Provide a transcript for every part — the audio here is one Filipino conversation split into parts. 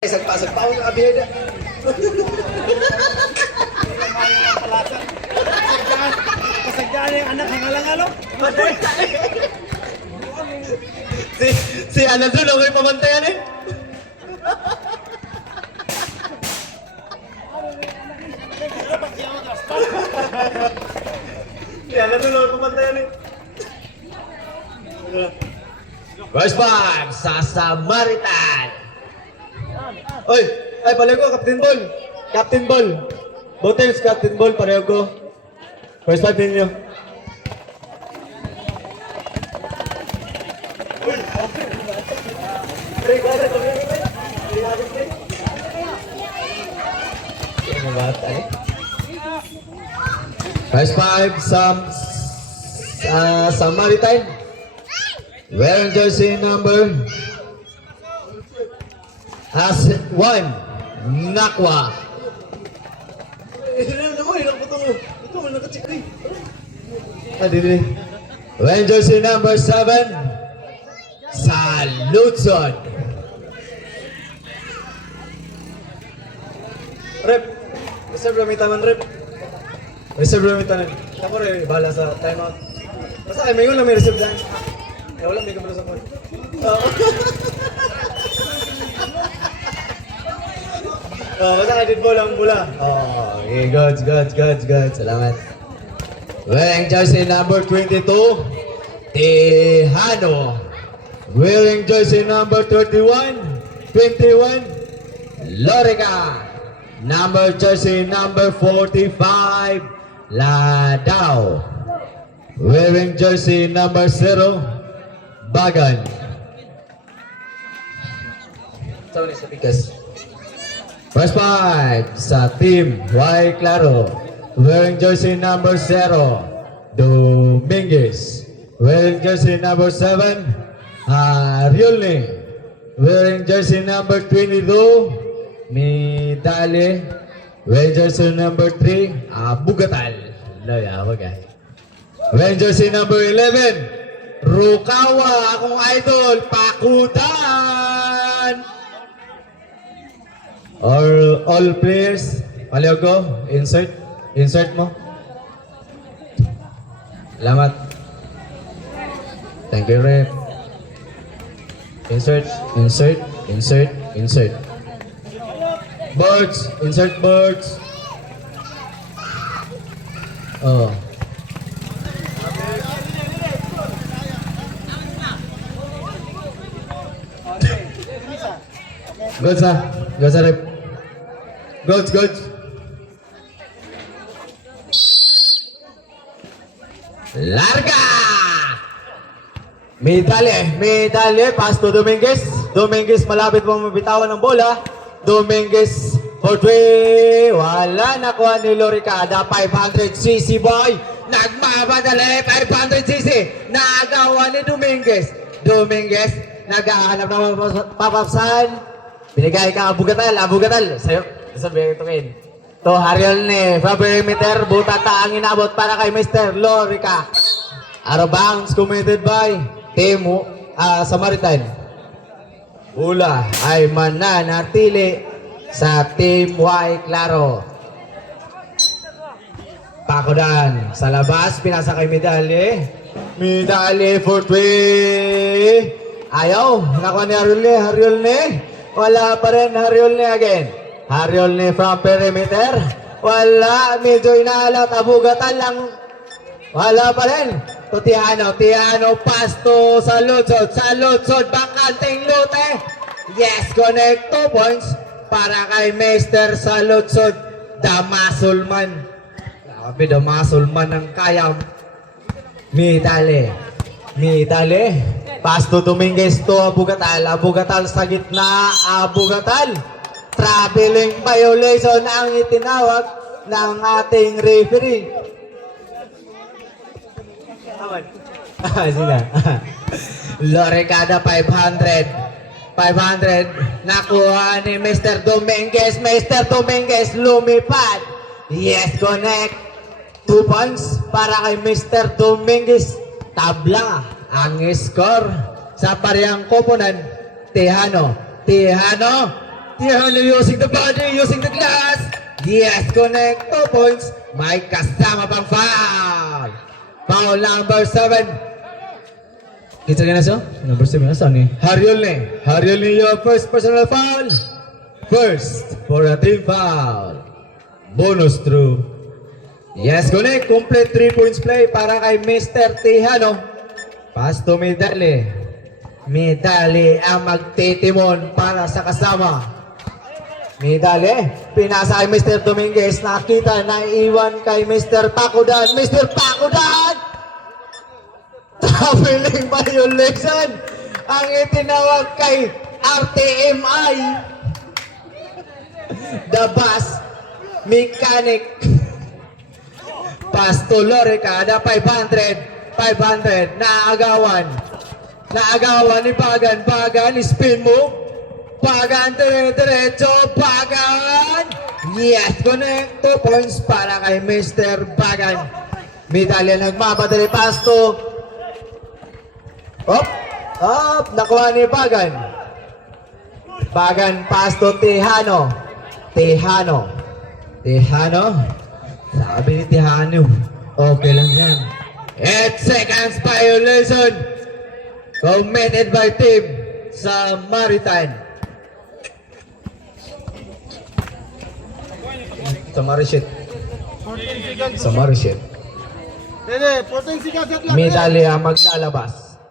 Sagpa ako sa kabiyada. Pasagyaan yung anak ng alangalo. Si Ana doon, okay pamantayan eh. Si Ana doon, okay pamantayan eh. Verse 5, sa Samaritan. Oy, ay pareho ko, Captain Ball. Captain Ball. Botels, Captain Ball, pareho ko. Verse 5 ninyo. Verse 5, Samaritan. Wearing jersey number as 1, Nakwa. Wearing jersey number 7, Salutson. Rep, reserve lang may taman, Rep. Reserve lang may taman. Ako rin, bahala sa timeout. Basta kayo, may lang may reserve dyan. Eh, wala, may kabalo sa phone. Basta kayo din po lang bula. Okay, good. Salamat. Wearing jersey number 22, Tejano. Wearing jersey number 21, Lorica. Number jersey number 45, Ladao. Wearing jersey number 0, Bagan. Sorry sa bigas. First 5 sa Team Y Claro. Wearing jersey number 0, Dominguez. Wearing jersey number 7, Ariolne. Wearing jersey number 22, Midale. Wearing jersey number 3, Bugatal. Loya, wagay. Wearing jersey number 11, Rukawa, akong idol, Pakutan. All players, Paliogo, insert mo. Salamat. Thank you, Rep. Insert. Birds, insert birds. Oh. Good sa Rep. Good. Larga! Medalye, pass to Dominguez. Dominguez malapit mo mabitawan ng bola. Dominguez for 3. Wala nakuha ni Loricada. 500cc boy. Nagmamadali. 500cc. Nagawa ni Dominguez. Dominguez, naghahanap ng papapsan. Binigay ka Abugatal. Sa'yo, sabihin ito kain. To Hariel ni from perimeter, butata ang inabot para kay Mr. Lorica. Out of bounds committed by Team Samaritan. Ula ay mananatili sa Team Y Claro. Pakodan sa labas, pinasa kay Midale. Midale for 3. Ayaw, nakuha ni Hariolne. Wala pa rin Hariolne again. Hariolne from perimeter. Wala, medyo inaalat. Abugatan lang. Wala pa rin. To Tejano, pass to Saludsod, bakanting lote. Yes, connect 2 points para kay Mr. Saludsod. Damasulman. Grabe, Damasulman ang kayang. Midale. Pass to Dominguez to Abugatal sa gitna. Abugatal. Traveling violation ang itinawag ng ating referee. Sina. Loricada 500 nakuha ni Mr. Dominguez. Lumipad. Yes, connect 2 points para kay Mr. Dominguez. Tabla ang score sa parehang koponan. Tejano Tihano using the body, using the glass. Yes, connect. 2 points. May kasama pang foul. Foul number 7. Kita ka na siya? Number 7 na saan eh? Haryol ni your first personal foul. First for a team foul. Bonus through. Yes, connect. Complete 3 points play para kay Mr. Tihano. Pass to Midali. Midali ang magtitimon para sa kasama. Midali. Pinasa kay Mr. Dominguez. Nakita na iwan kay Mr. Pakudan. Mr. Pakudan! Traveling violation ang itinawag kay RTMI. The bus mechanic. Pass to Lorica, ada 500, naagawan ni Bagan, spin move, Bagan, diretso, Bagan, yes, connect, 2 points para kay Mr. Bagan. Medalya nagmamadali, pass to, nakuha ni Bagan, pass to Tihano, sabi ni Tihano, okay lang yan. 8 seconds violation committed by team sa Maritime. Sa Marishit. Dede, 14 seconds lang. Medalya maglalabas.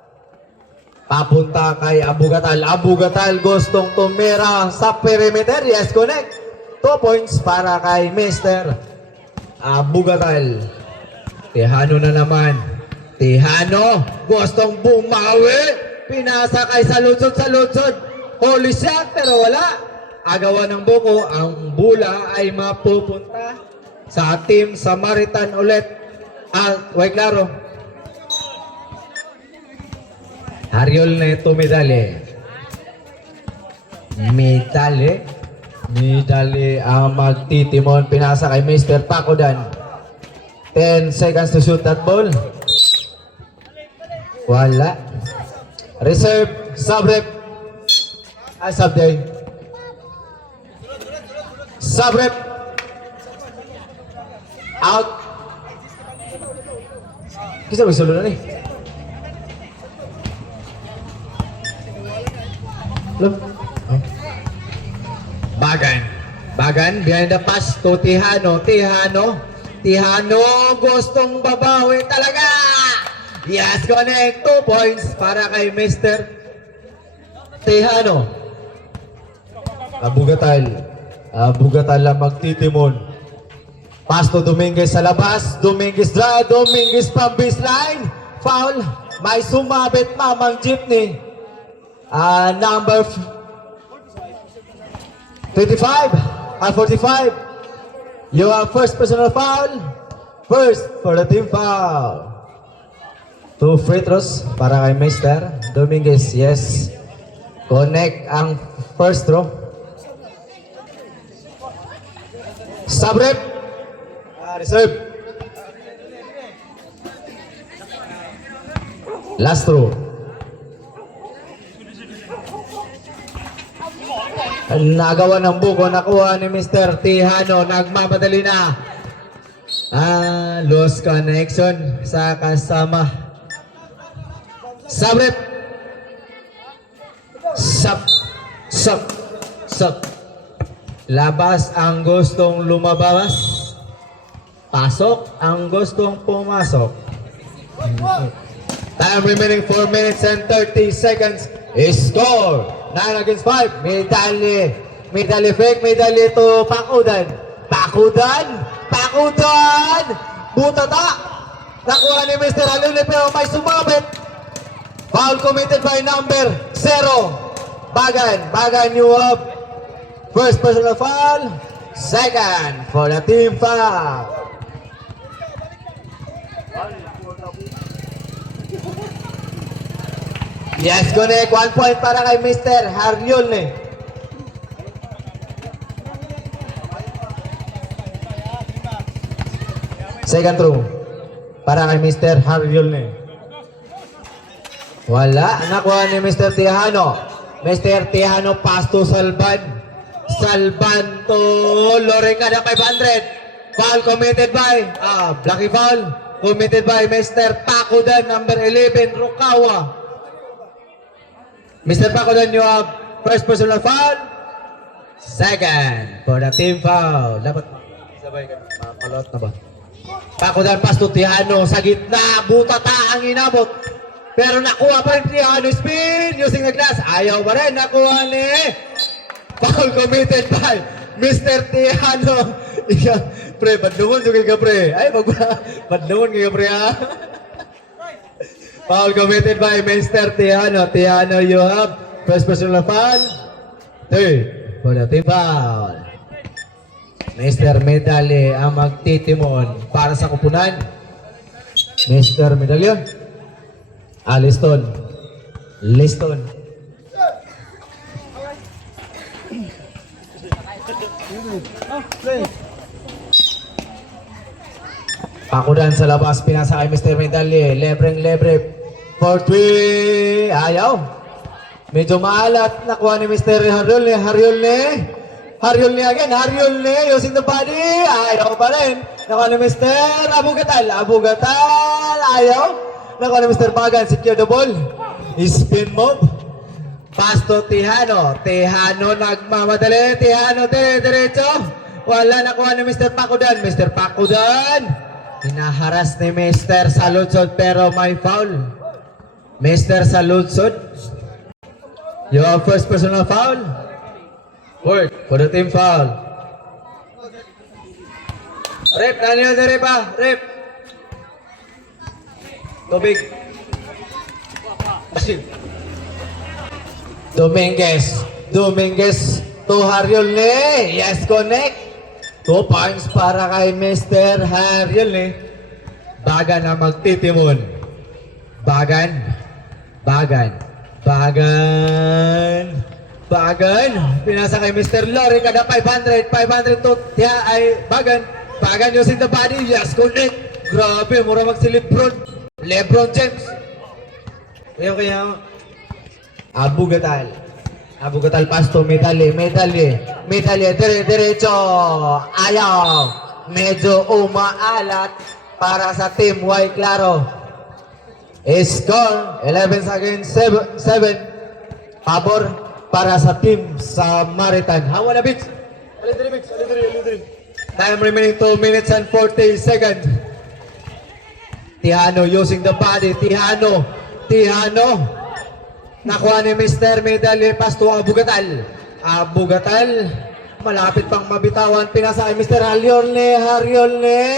Papunta kay Abugatal. Abugatal gustong tumira sa perimeter. Yes, connect. 2 points para kay Mr. Abugatal. Tihano na naman. Tihano gustong bumawi. Pinasa kay sa lutsod. Holy shot pero wala. Agawan ng buko. Ang bola ay mapupunta sa team Samaritan ulit. Way klaro. Haryol na ito Medali ang magtitimon. Pinasa kay Mr. Pakudan. 10 seconds to shoot that ball. Wala. Reserve. Subrep. Subday. Subrep. Out. Kisa ba solo na ni? Look. Bagan behind the pass to Tihano. Tihano gustong babawi talaga. Yes, connect. 2 points para kay Mr. Tihano. Abugatal lang magtitimon. Pass to Dominguez sa labas. Dominguez from baseline. Foul. May sumabit mamang jeepney. Number 45. You have first personal foul. First for the team foul. 2 free throws para kay Mr. Dominguez. Yes. Connect ang first throw. Subrep. Reserve. Last throw. Nagawa ng buko, nakuha ni Mr. Tihano, nagmamadali na. Lost connection sa kasama. Subrep. Sub. Labas ang gustong lumabas. Pasok ang gustong pumasok. Time remaining 4 minutes and 30 seconds. Score 9 against 5. Medali fake. Medali to Pakudan. Butata. Nakuha ni Mr. Alune pero may sumabit. Foul committed by number 0. Bagan, you have first personal foul. Second for the team foul. Yes, connect. 1 point para kay Mr. Haryolne. Second throw para kay Mr. Haryolne. Wala. Nakuha ni Mr. Tihano. Mr. Tihano pass to Salban. Salban to Lorica na 500. Foul committed by, Blacky foul. Committed by Mr. Pakudan, number 11, Rukawa. Mr. Pakudan, you have first personal foul. Second for the team foul. Dapat sabay ka. Makalot na ba? Pakudan pass to Tihano sa gitna. Butata ang inabot. Pero nakuha pa rin Tihano. Spin using the glass. Ayaw pa rin. Nakuha ni. Foul committed by Mr. Tihano. Pre, badlungon yung ka pre. Ay, badlungon ka pre ha. Foul committed by Mr. Tihano. Tihano, you have first personal foul. Third for the team foul. Mr. Medalye ang magtitimon para sa kupunan. Mr. Medalye. Liston. Liston. Pakudan sa labas, pinasa kay Mr. Medalye. Lebreng-lebre. 4-3. Ayaw. Medyo maalat. Nakuha ni Mr. Haryolne. Haryolne again. Haryolne using the body. Ayaw pa rin. Nakuha ni Mr. Abugatal. Ayaw. Nakuha ni Mr. Bagan. Secure the ball. Spin move. Pass to Tihano. Tihano nagmamadali. Tihano diretso. Wala nakuha ni Mr. Pakudan. Mr. Pakudan. Hinaharas ni Mr. Saludsod pero may foul. Mr. Saludsod. You have first personal foul. Word for the team foul. Rep, nanyo na rep ah. Rep. Tubig. Dominguez to Haryolne. Yes, connect. 2 points para kay Mr. Haryolne. Bagan na magtitimon. Bagan. Pinasa kay Mr. Lori kada 500 to ay Bagan. Bagan using the body. Yes, connect. Grabe, mura si LeBron James. Kaya Abugatal pass to Medalye diretso. Ayaw. Medyo umaalat para sa team Y Claro. Score 11 against 7. Pabor para sa team sa Maritan. Hawa na Beach. Alidri. Time remaining 2 minutes and 40 seconds. Tihano using the body. Tihano. Nakuha ni Mr. Medalye pass to Abugatal. Malapit pang mabitawan. Pinasa kay Mr. Haryolne.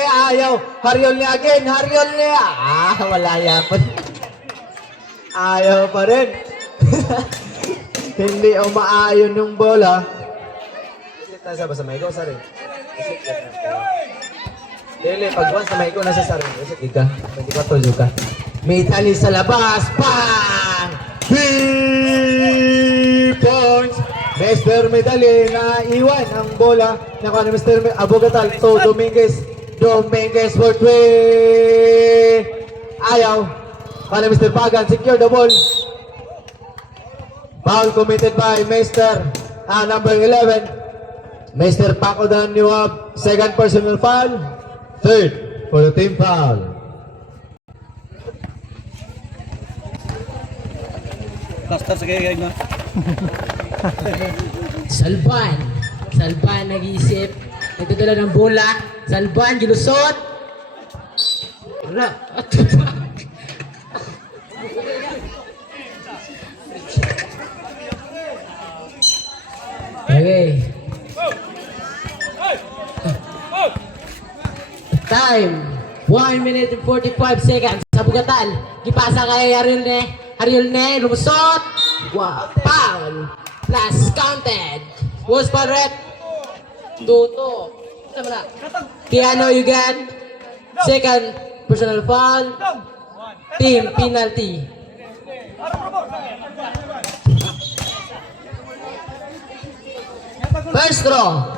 Ayaw. Haryolne again. Wala yapan. Ayaw pa rin. Hindi umaayon yung bola. Nasa ba sa may ko? Sorry. Dili, pag once na may ko nasa sarili. Isip ka. 24 ka. Medalye sa labas. Bang! 3 points. Mr. Medalye na iwan ang bola. Nakuha ni Mr. Abugatal to Dominguez for 3. Ayaw. Nakuha ni Mr. Pagan. Secure the ball. Foul committed by Mr. Number 11. Mr. Pakudan, you have second personal foul. Third for the team foul. Basta sa kaya na. Salban nag-iisip. Nagdadala ng bola. Salban, gilusot. Wala. Okay. Time. 1 minute and 45 seconds. Sa Bugatal. Gipasa kay Haryolne, lumusot. Wow. Foul. Plus counted. Was for red. 2-2. Sama na. Piano you get. Second personal foul. Team penalty. First throw.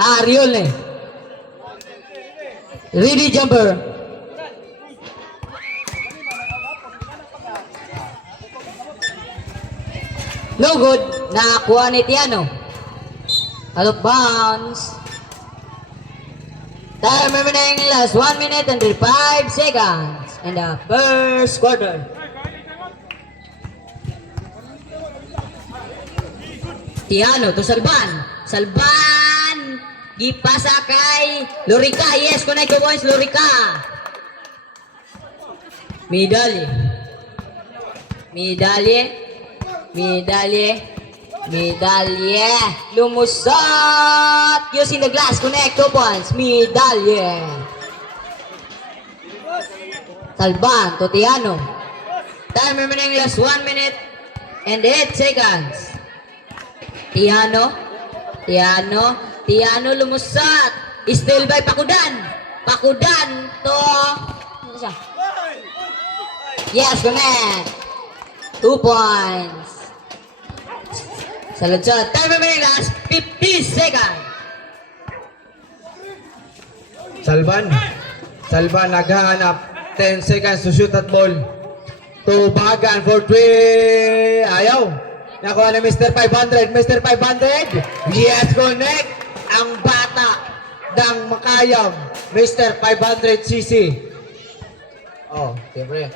Haryolne. Ready jumper. No good. Nakakuha ni Tiano. Out of bounds. Time remaining last 1 minute and 5 seconds in the first quarter. Tiano to Salban. Salban! Gipasa kay Lorica. Yes, connect to boys, Lorica. Medalye. Lumusot! Using the glass, connect 2 points. Medalye. Salban to Tiano. Time remaining last 1 minute and 8 seconds. Tiano lumusot. Still by Pakudan to ano siya? Yes, connect. 2 points. Saludsot. Time remaining last 50 seconds. Salban naghahanap. 10 seconds to shoot at ball. Tubagan for 3. Ayaw. Nakuha ni Mr. 500. Mr. 500. Yes, connect. Ang bata ng Makayam. Mr. 500cc. Oh, siyempre.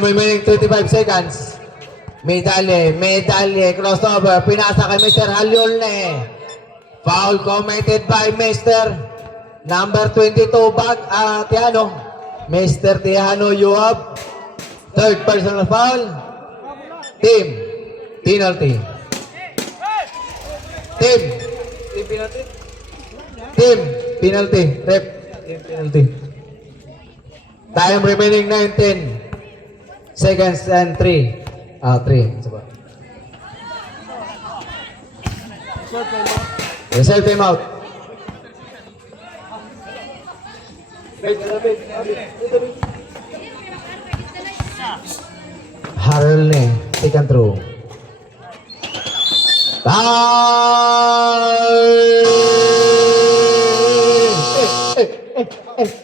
Remaining 35 seconds. Medalye, crossover, pinasa kay Mr. Halyolne. Foul committed by Mr. number 22, Tiano. Mr. Tiano, you have third personal foul. Team penalty. Team penalty. Rep. Team penalty. Time remaining 19 seconds and 3. 3. Sabar. Result time out. Harold ne, second throw.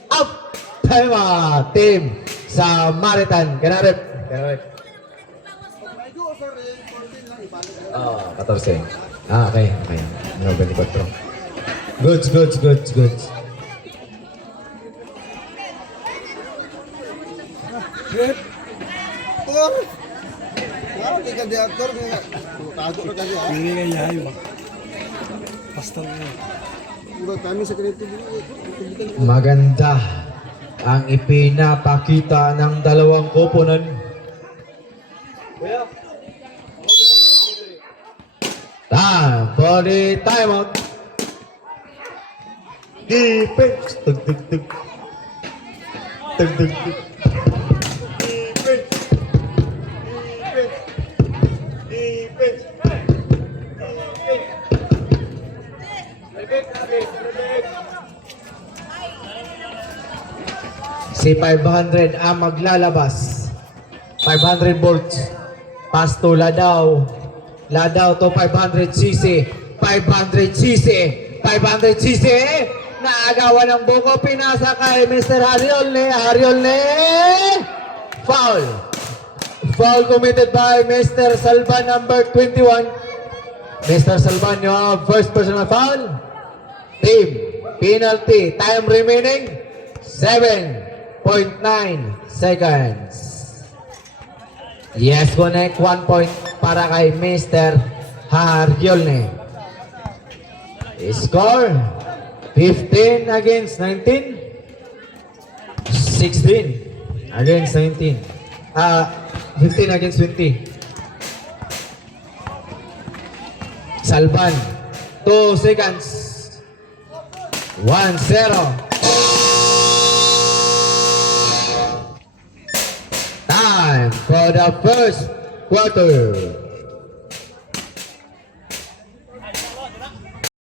Up! Time out. Team Samaritan. Kanarep. 14. Okay. No, 24. Goods. Hindi nga yayo ba? Pastor nga. Maganda ang ipinapakita ng dalawang koponan. Time for the timeout. Defense. Tug. Defense. 500 ang maglalabas. 500 volts. Pass to Ladaw to 500cc. 500cc. Naagawan ng buko. Pinasa kay Mr. Haryolne. Foul committed by Mr. Salban, number 21. Mr. Salban, you have first personal foul. Team penalty. Time remaining 7.9 seconds. Yes, connect 1 point para kay Mr. Haryolne. Score 15 against 19. 16 against 19. 15 against 20. Salban 2 seconds. 1-0. Time for the first quarter.